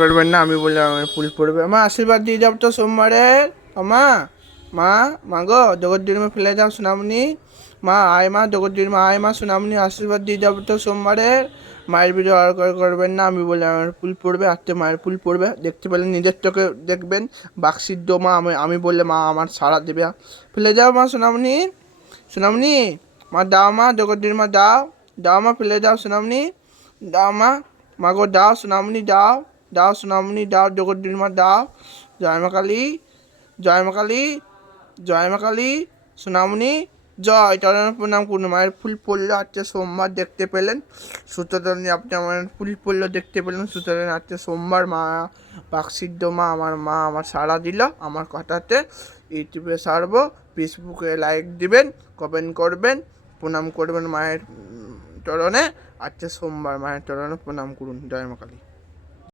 করবেন না, আমি বললাম আমার ফুল পড়বে। মা আশীর্বাদ দিয়ে যাও তো সোমবারের। মা, মা, মা গো জগদ্দীর মা ফেলে যাও সোনামণি। মা আয়, মা জগদ্দীর মা আয়, মা সোনামণি আশীর্বাদ দিয়ে যাবো তো সোমবারের। মায়ের ভিডিও আর করবেন না, আমি বললাম আমার ফুল পড়বে, আজকে মায়ের ফুল পড়বে। দেখতে পেলেন, নিজের চোখে দেখবেন। বাকসিদ্ধ মা, আমি বললে মা আমার সাড়া দেবে। ফেলে যাও মা সোনামণি, সোনামণি মা দাও, মা জগদ্দীর মা দাও, দাও মা ফেলে দাও সোনামণি, দাও মা, মা গো দাও সোনামণি দাও, দাও সোনামণি দাও, জগদ্দীর মা দাও। জয় মা কালী, জয় মা কালী, জয় মা কালী, সোনামণি জয়। চরণ প্রণাম করুন। মায়ের ফুল পড়লো আজকে সোমবার, দেখতে পেলেন। সুতরাং আপনি আমার ফুল পড়লো দেখতে পেলেন। সুতরাং আজকে সোমবার, মা বাকসিদ্ধ মা, আমার মা আমার সাড়া দিল আমার কথাতে। ইউটিউবে ছাড়বো, ফেসবুকে লাইক দিবেন, কমেন্ট করবেন, প্রণাম করবেন মায়ের চরণে। আজকে সোমবার, মায়ের চরণে প্রণাম করুন। জয় মা কালী।